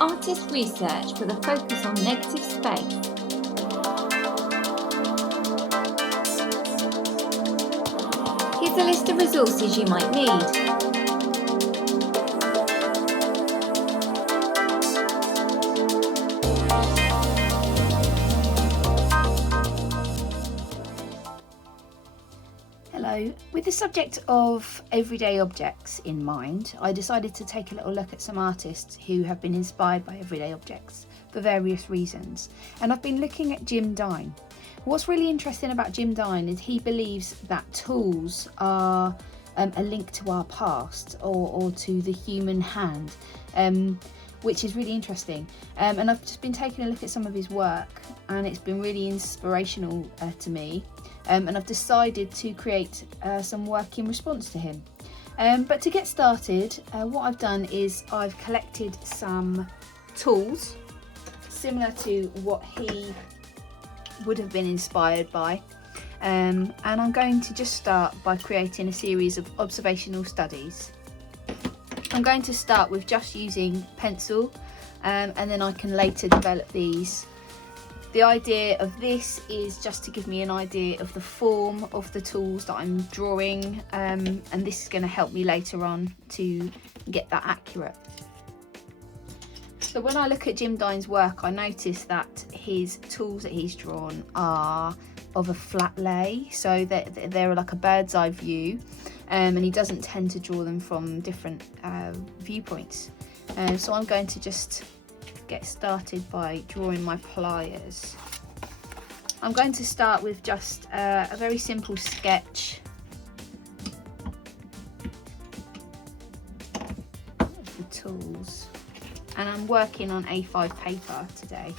Artist research with a focus on negative space. Here's a list of resources you might need. Hello. With the subject of everyday objects in mind, I decided to take a little look at some artists who have been inspired by everyday objects for various reasons. And I've been looking at Jim Dine. What's really interesting about Jim Dine is he believes that tools are a link to our past or to the human hand, which is really interesting. And I've just been taking a look at some of his work, and it's been really inspirational to me. And I've decided to create some work in response to him. But to get started, what I've done is I've collected some tools similar to what he would have been inspired by. And I'm going to just start by creating a series of observational studies. I'm going to start with just using pencil, and then I can later develop these. The idea of this is just to give me an idea of the form of the tools that I'm drawing, and this is going to help me later on to get that accurate. So when I look at Jim Dine's work, I notice that his tools that he's drawn are of a flat lay, so they're like a bird's eye view, and he doesn't tend to draw them from different viewpoints. So I'm going to just get started by drawing my pliers. I'm going to start with just a very simple sketch of the tools, and I'm working on A5 paper today.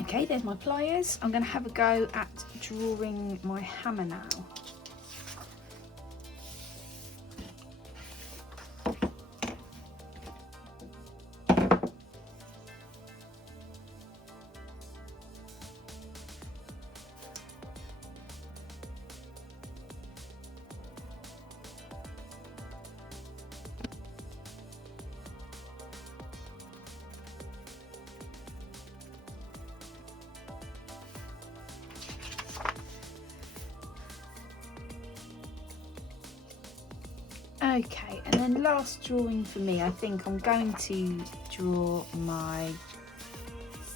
Okay, there's my pliers. I'm going to have a go at drawing my hammer now. Okay, and then last drawing for me, I think I'm going to draw my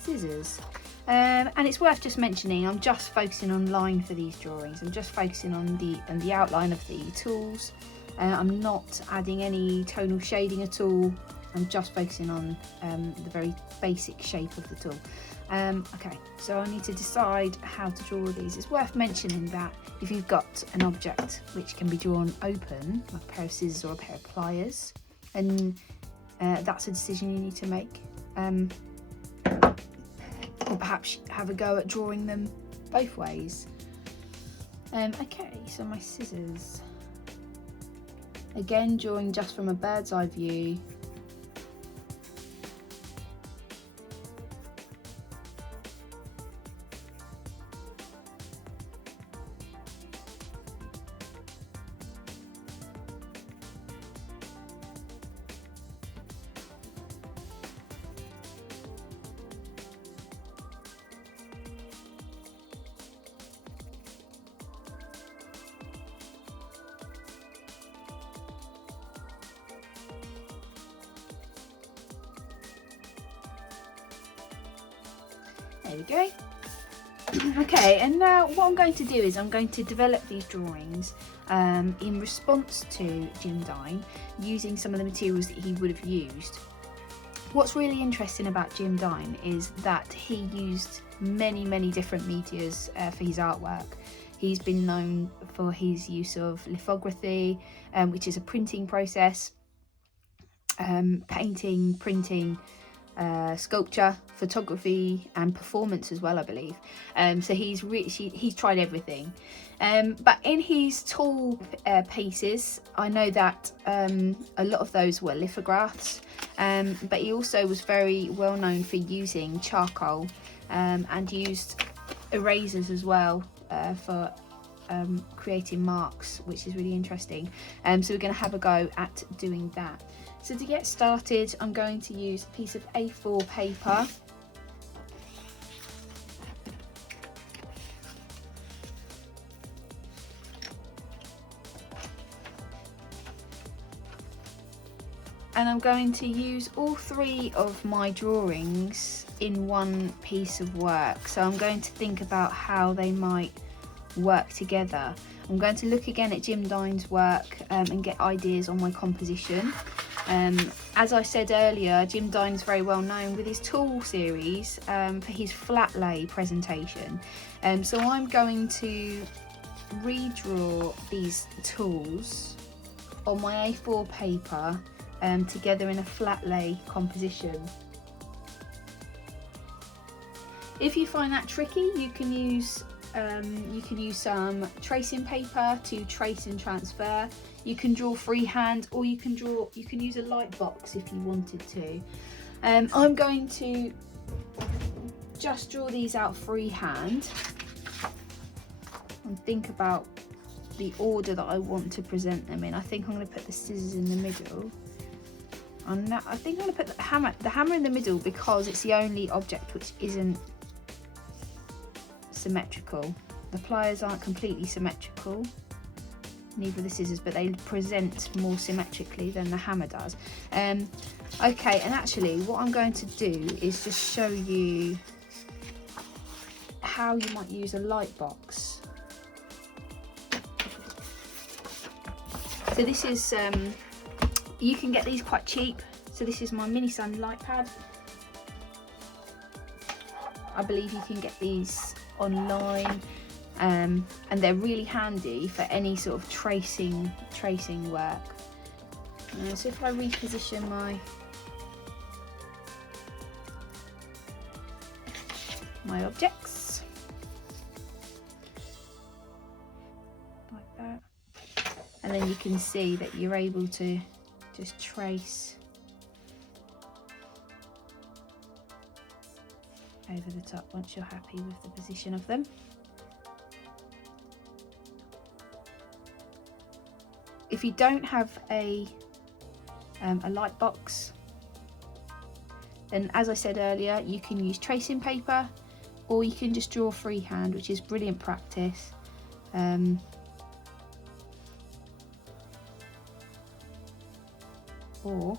scissors. And it's worth just mentioning, I'm just focusing on line for these drawings. I'm just focusing on the outline of the tools. I'm not adding any tonal shading at all. I'm just focusing on the very basic shape of the tool. Okay, so I need to decide how to draw these. It's worth mentioning that if you've got an object which can be drawn open, like a pair of scissors or a pair of pliers, and that's a decision you need to make. Or perhaps have a go at drawing them both ways. Okay, so my scissors. Again, drawing just from a bird's eye view. There we go. Okay, and now what I'm going to do is I'm going to develop these drawings in response to Jim Dine, using some of the materials that he would have used. What's really interesting about Jim Dine is that he used many different medias for his artwork. He's been known for his use of lithography, which is a printing process, painting, printing, sculpture, photography, and performance as well, I believe. So he's tried everything. But in his tool pieces, I know that a lot of those were lithographs, but he also was very well known for using charcoal and used erasers as well for creating marks, which is really interesting. So we're going to have a go at doing that. So to get started, I'm going to use a piece of A4 paper. And I'm going to use all three of my drawings in one piece of work. So I'm going to think about how they might work together. I'm going to look again at Jim Dine's work and get ideas on my composition. As I said earlier, Jim Dine is very well known with his tool series for his flat lay presentation. So I'm going to redraw these tools on my A4 paper together in a flat lay composition. If you find that tricky, you can use some tracing paper to trace and transfer. You can draw freehand, or you can use a light box if you wanted to. I'm going to just draw these out freehand and think about the order that I want to present them in. I think I'm going to put the scissors in the middle. I think I'm going to put the hammer in the middle because it's the only object which isn't symmetrical. The pliers aren't completely symmetrical, neither the scissors, but they present more symmetrically than the hammer does. Okay, and actually what I'm going to do is just show you how you might use a light box. So this is you can get these quite cheap. So this is my Mini Sun light pad. I believe you can get these online, and they're really handy for any sort of tracing work. So if I reposition my objects like that, and then you can see that you're able to just trace over the top once you're happy with the position of them. If you don't have a light box, then as I said earlier, you can use tracing paper, or you can just draw freehand, which is brilliant practice. Or,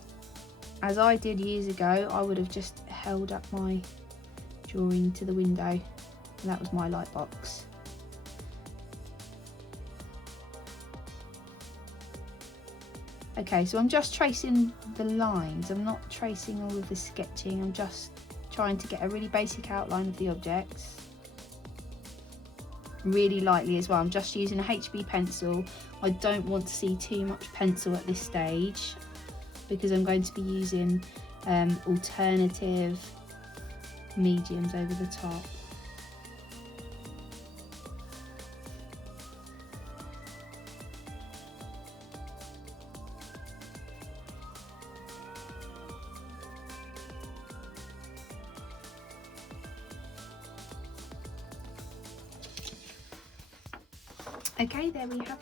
as I did years ago, I would have just held up my drawing to the window, and that was my light box. Okay, so I'm just tracing the lines. I'm not tracing all of the sketching. I'm just trying to get a really basic outline of the objects. Really lightly as well. I'm just using a HB pencil. I don't want to see too much pencil at this stage because I'm going to be using alternative mediums over the top. Okay, there we have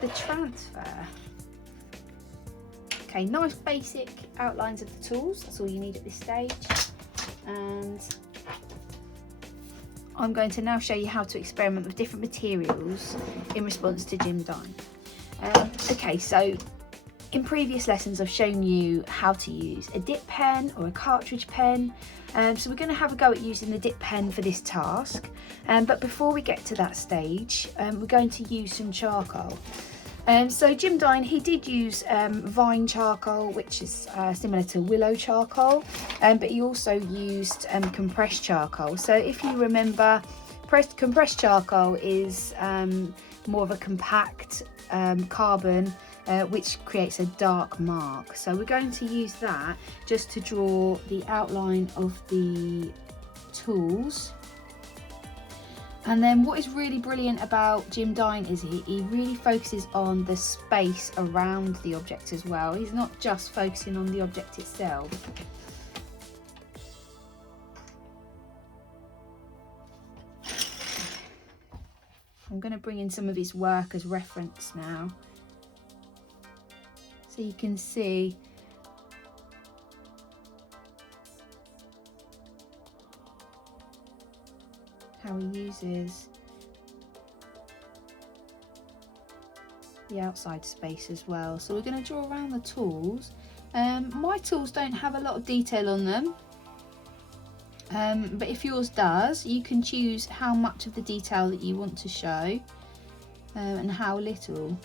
the transfer. Okay, nice basic outlines of the tools. That's all you need at this stage. And I'm going to now show you how to experiment with different materials in response to Jim Dine. Okay, so In previous lessons I've shown you how to use a dip pen or a cartridge pen, so we're going to have a go at using the dip pen for this task, but before we get to that stage we're going to use some charcoal. So Jim Dine, he did use vine charcoal, which is similar to willow charcoal, but he also used compressed charcoal. So if you remember, compressed charcoal is more of a compact carbon, which creates a dark mark. So we're going to use that just to draw the outline of the tools. And then what is really brilliant about Jim Dine is he really focuses on the space around the object as well. He's not just focusing on the object itself. I'm going to bring in some of his work as reference now, so you can see how he uses the outside space as well. So we're going to draw around the tools. My tools don't have a lot of detail on them, but if yours does, you can choose how much of the detail that you want to show and how little.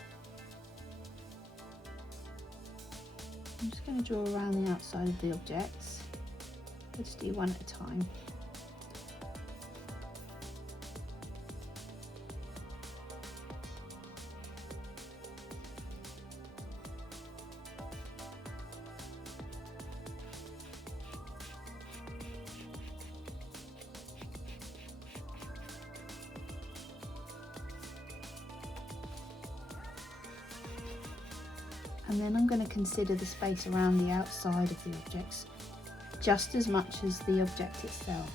I'm just going to draw around the outside of the objects. I'll just do one at a time. And then I'm going to consider the space around the outside of the objects just as much as the object itself.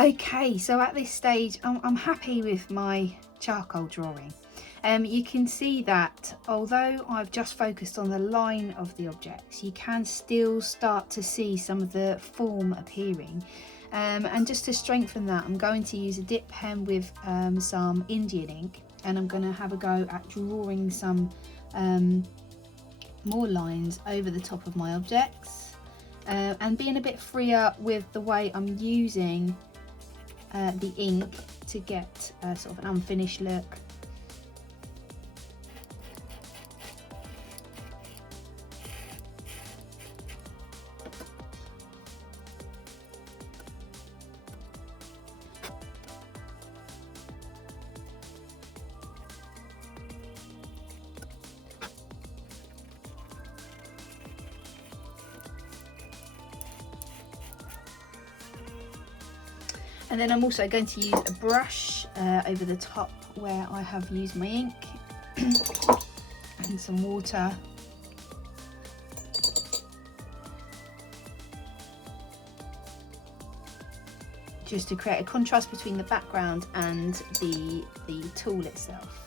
Okay, so at this stage I'm happy with my charcoal drawing. You can see that although I've just focused on the line of the objects, you can still start to see some of the form appearing. And just to strengthen that, I'm going to use a dip pen with some Indian ink, and I'm going to have a go at drawing some more lines over the top of my objects, and being a bit freer with the way I'm using the ink to get sort of an unfinished look. And then I'm also going to use a brush over the top where I have used my ink and some water. just to create a contrast between the background and the tool itself.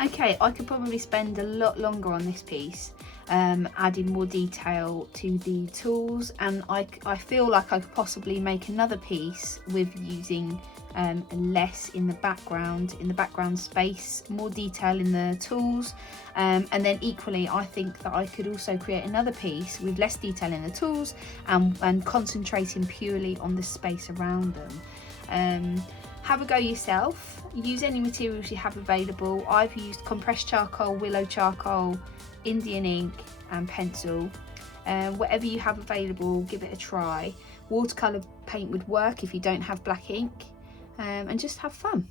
Okay, I could probably spend a lot longer on this piece, adding more detail to the tools, and I feel like I could possibly make another piece with using less in the background space, more detail in the tools, and then equally I think that I could also create another piece with less detail in the tools and concentrating purely on the space around them. Have a go yourself, use any materials you have available. I've used compressed charcoal, willow charcoal, Indian ink and pencil. Whatever you have available, give it a try. Watercolour paint would work if you don't have black ink, and just have fun.